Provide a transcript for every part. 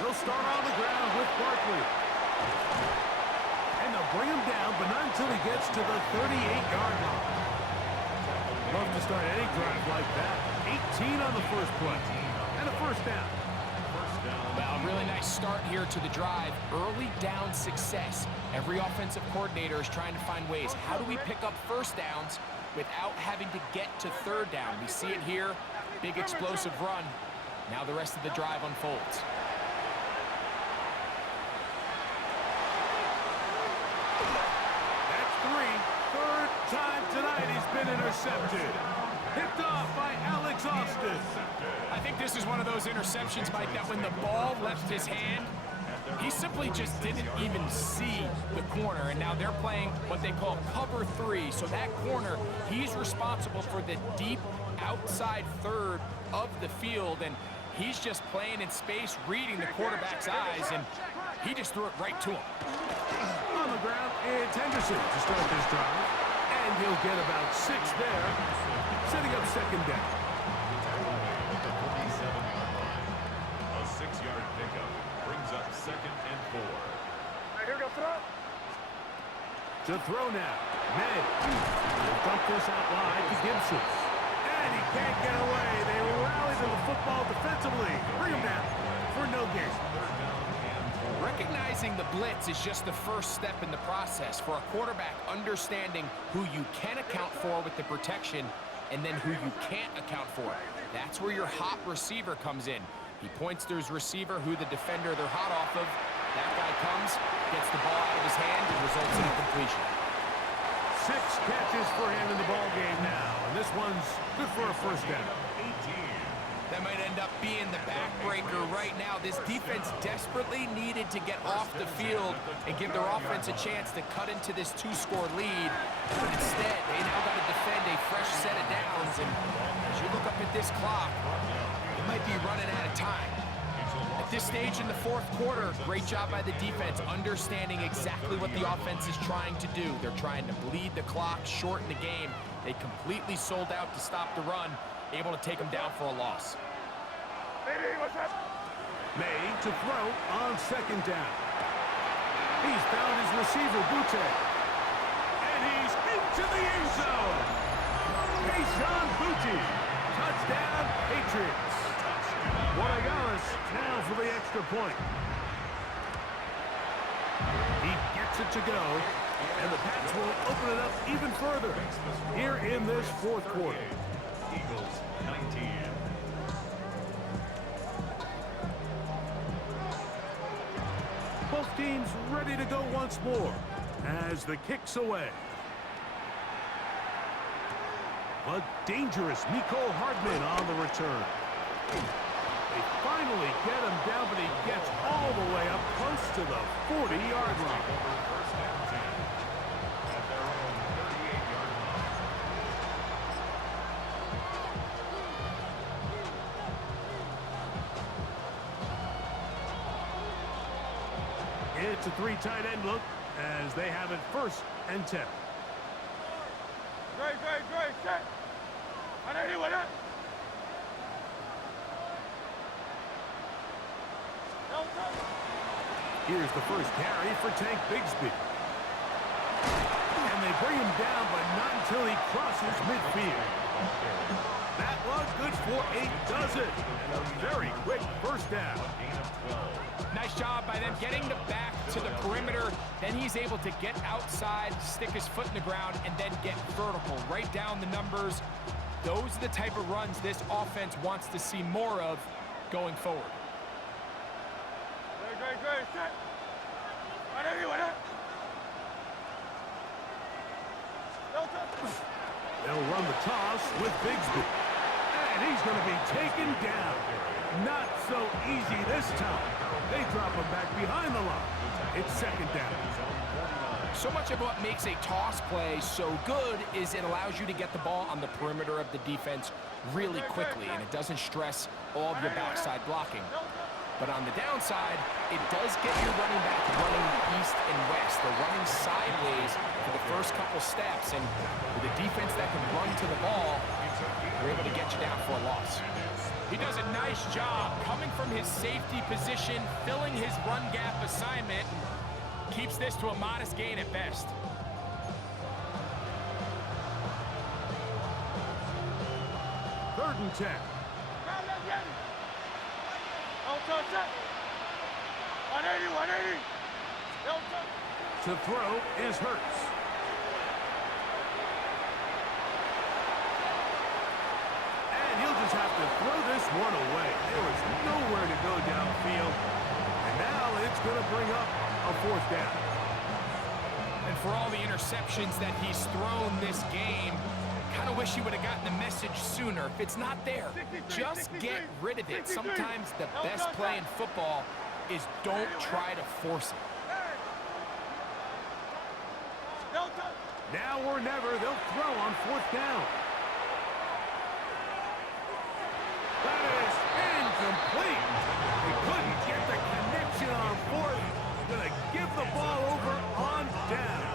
They'll start on the ground with Barkley. And they'll bring him down, but not until he gets to the 38-yard line. Love to start any drive like that. 18 on the first play. And a first down. Well, really nice start here to the drive. Early down success. Every offensive coordinator is trying to find ways. How do we pick up first downs without having to get to third down? We see it here. Big explosive run. Now the rest of the drive unfolds. That's three. Third time tonight he's been intercepted. Picked off by Alex Austin. I think this is one of those interceptions, Mike, that when the ball left his hand, he simply just didn't even see the corner. And now they're playing what they call cover three. So that corner, he's responsible for the deep outside third of the field. And he's just playing in space, reading the quarterback's eyes, and he just threw it right to him. On the ground, it's Henderson to start this drive. And he'll get about 6 there, setting up second down. A 6-yard pickup brings up 2nd and 4. Here we go, throw. To throw now. May. He'll dump this out wide to Gibson. And he can't get away. They rally to the football defensively. Bring him down for no gain. Recognizing the blitz is just the first step in the process for a quarterback understanding who you can account for with the protection and then who you can't account for. That's where your hot receiver comes in. He points to his receiver, who the defender they're hot off of. That guy comes, gets the ball out of his hand, and results in a completion. 6 catches for him in the ball game now. And this one's good for a first down. That might end up being the backbreaker right now. This defense desperately needed to get off the field and give their offense a chance to cut into this 2-score lead. But instead, they now got to defend a fresh set of downs. And as you look up at this clock, it might be running out of time. At this stage in the fourth quarter, great job by the defense understanding exactly what the offense is trying to do. They're trying to bleed the clock, shorten the game. They completely sold out to stop the run, able to take them down for a loss. May to throw on second down. He's found his receiver, Butte. And he's into the end zone. Kayshon Butte. Touchdown, Patriots. Wallace now for the extra point. He gets it to go. And the Pats will open it up even further here in this fourth quarter. Eagles 19. Both teams ready to go once more as the kick's away. A dangerous Mecole Hardman on the return. They finally get him down, but he gets all the way up close to the 40-yard line. First and 10 at their own 38-yard line. It's a 3 tight end look as they have it 1st and 10. Great, set. Here's the first carry for Tank Bigsby. And they bring him down, but not until he crosses midfield. That one good for 8 does it. And a very quick first down. Nice job by them getting the back to the perimeter. Then he's able to get outside, stick his foot in the ground, and then get vertical. Right down the numbers. Those are the type of runs this offense wants to see more of going forward. Great, set. They'll run the toss with Bigsby. And he's going to be taken down. Not so easy this time. They drop him back behind the line. It's second down. So much of what makes a toss play so good is it allows you to get the ball on the perimeter of the defense really quickly, and it doesn't stress all of your backside blocking. But on the downside, it does get your running back running east and west. They're running sideways for the first couple steps, and with a defense that can run to the ball, they're able to get you down for a loss. He does a nice Nice job coming from his safety position, filling his run gap assignment, keeps this to a modest gain at best. Third and 10. To throw is Hurts. And he'll just have to throw this one away. There was nowhere to go downfield. And now it's going to bring up a fourth down. And for all the interceptions that he's thrown this game, kind of wish he would have gotten the message sooner. If it's not there, just get rid of it. Sometimes the best play in football is don't try to force it. Now or never, they'll throw on fourth down. That is incomplete. They couldn't get the connection on fourth. Gonna give the ball over on down.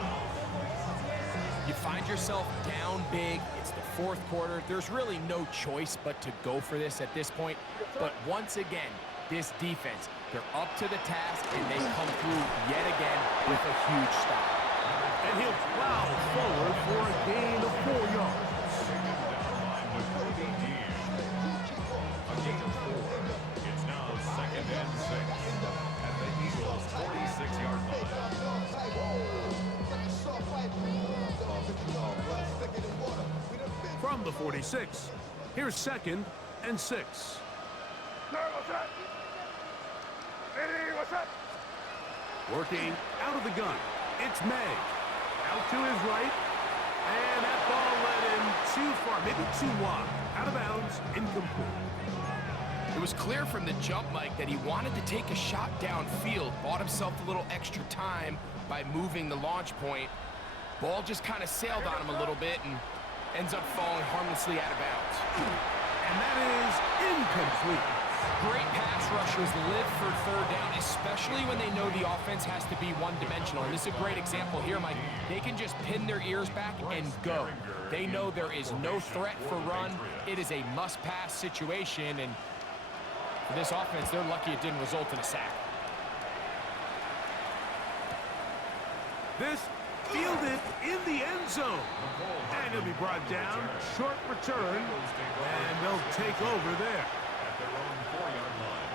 You find yourself down big. It's the fourth quarter. There's really no choice but to go for this at this point. But once again, this defense, they're up to the task, and they come through yet again with a huge stop. And he'll plow forward for a gain of 4 yards. A gain of 4. It's now 2nd and 6 at the Eagles' 46-yard line. From the 46, here's 2nd and 6. Working out of the gun, it's May. Out to his right, and that ball led him too far, maybe too wide. Out of bounds, incomplete. It was clear from the jump, Mike, that he wanted to take a shot downfield, bought himself a little extra time by moving the launch point. Ball just kind of sailed on him a little bit and ends up falling harmlessly out of bounds. And that is incomplete. Great pass rushers live for third down, especially when they know the offense has to be one-dimensional. And this is a great example here, Mike. They can just pin their ears back and go. They know there is no threat for run. It is a must-pass situation, and for this offense, they're lucky it didn't result in a sack. This fielded in the end zone. And he'll be brought down. Short return, and they'll take over there. At their own 4-yard line.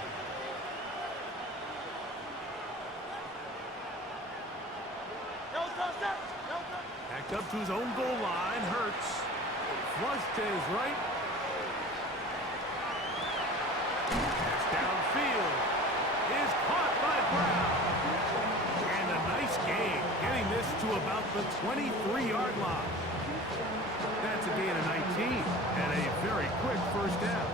Backed up to his own goal line. Hurts. Flush to his right. Pass downfield is caught by Brown. And a nice gain, getting this to about the 23-yard line. That's a gain of 19 and a very quick first down.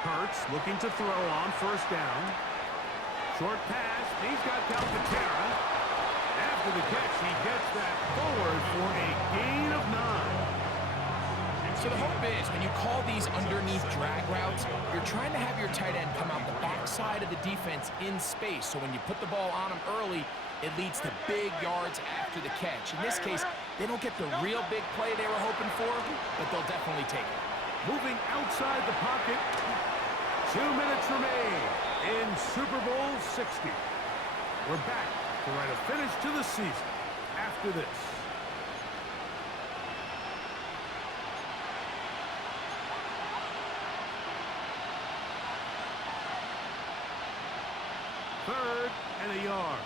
Hurts looking to throw on first down. Short pass. He's got Calcaterra. After the catch, he gets that forward for a gain of 9. So the hope is when you call these underneath drag routes, you're trying to have your tight end come out the backside of the defense in space. So when you put the ball on him early, it leads to big yards after the catch. In this case, they don't get the real big play they were hoping for, but they'll definitely take it. Moving outside the pocket. 2 minutes remain in Super Bowl 60. We're back to write a finish to the season after this. Third and a yard.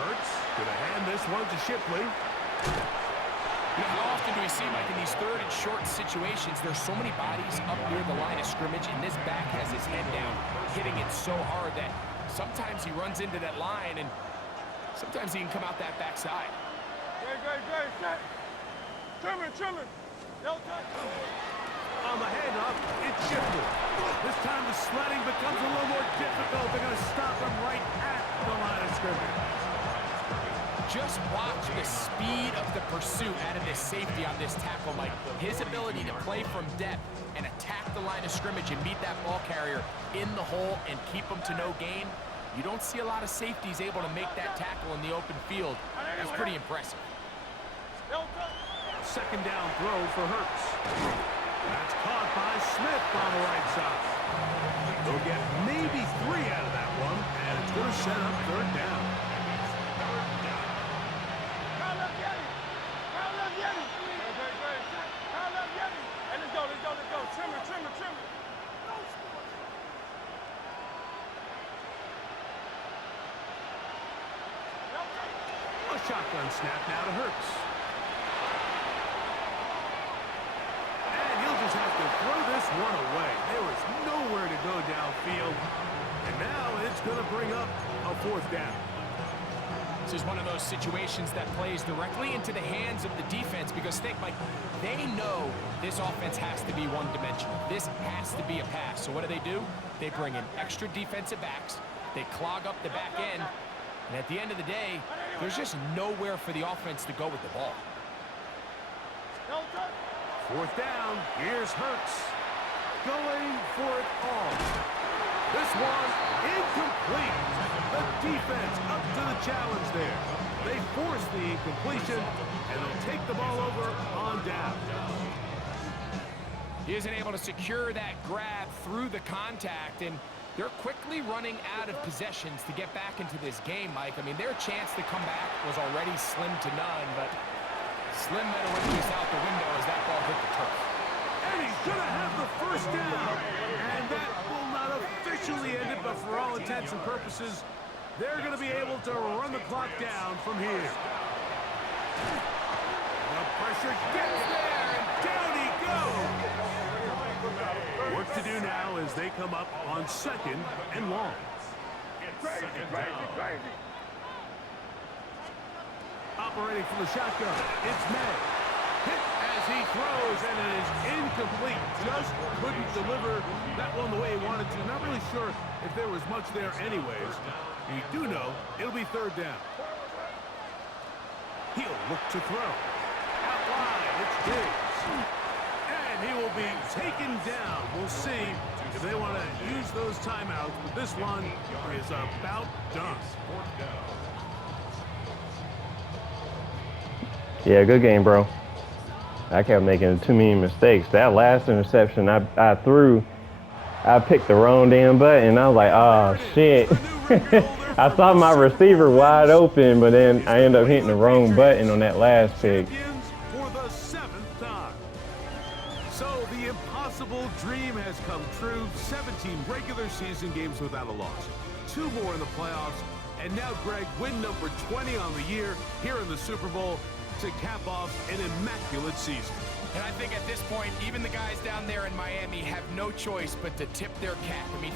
Hurts gonna hand this one to Shipley. You know, how often do we see, Mike, in these third and short situations, there's so many bodies up near the line of scrimmage, and this back has his head down, hitting it so hard that sometimes he runs into that line, and sometimes he can come out that backside. On the handoff, it's Shipley. This time the sledding becomes a little more difficult. They're going to stop him right at the line of scrimmage. Just watch the speed of the pursuit out of this safety on this tackle, Mike. His ability to play from depth and attack the line of scrimmage and meet that ball carrier in the hole and keep him to no gain, You don't see a lot of safeties able to make that tackle in the open field. That's pretty impressive. Second down throw for Hurts. That's caught by Smith on the right side. They'll get maybe 3 out of that one, and it's going to set up third down. A shotgun snap now to Hurts. And he'll just have to throw this one away. There was nowhere to go downfield. And now it's going to bring up a fourth down. This is one of those situations that plays directly into the hands of the defense because think, Mike, they know this offense has to be one-dimensional. This has to be a pass. So what do? They bring in extra defensive backs. They clog up the back end. And at the end of the day, there's just nowhere for the offense to go with the ball. Fourth down. Here's Hurts. Going for it all. This one incomplete. The defense up to the challenge there. They force the incompletion, and they'll take the ball over on down. He isn't able to secure that grab through the contact, and they're quickly running out of possessions to get back into this game, Mike. I mean, their chance to come back was already slim to none, but slim better went out the window as that ball hit the turf. And he's going to have the first down. And that will not officially end it, but for all intents and purposes, they're going to be able to run the clock down from here. The pressure gets there, and down he goes. Work to do now as they come up on second and long. Operating from the shotgun, it's May. Hit as he throws, and it is incomplete. Just couldn't deliver that one the way he wanted to. Not really sure if there was much there anyways. You do know it'll be third down. He'll look to throw. Out wide, it's Diggs. And he will be taken down. We'll see if they want to use those timeouts, but this one is about done. Yeah, good game, bro. I kept making too many mistakes. That last interception I threw, I picked the wrong damn button. I was like, oh, shit. I saw my receiver wide open, but then I ended up hitting the wrong button on that last pick. For the 7th time. So the impossible dream has come true. 17 regular season games without a loss. 2 more in the playoffs. And now, Greg, win number 20 on the year here in the Super Bowl to cap off an immaculate season. And I think at this point, even the guys down there in Miami have no choice but to tip their cap. I mean,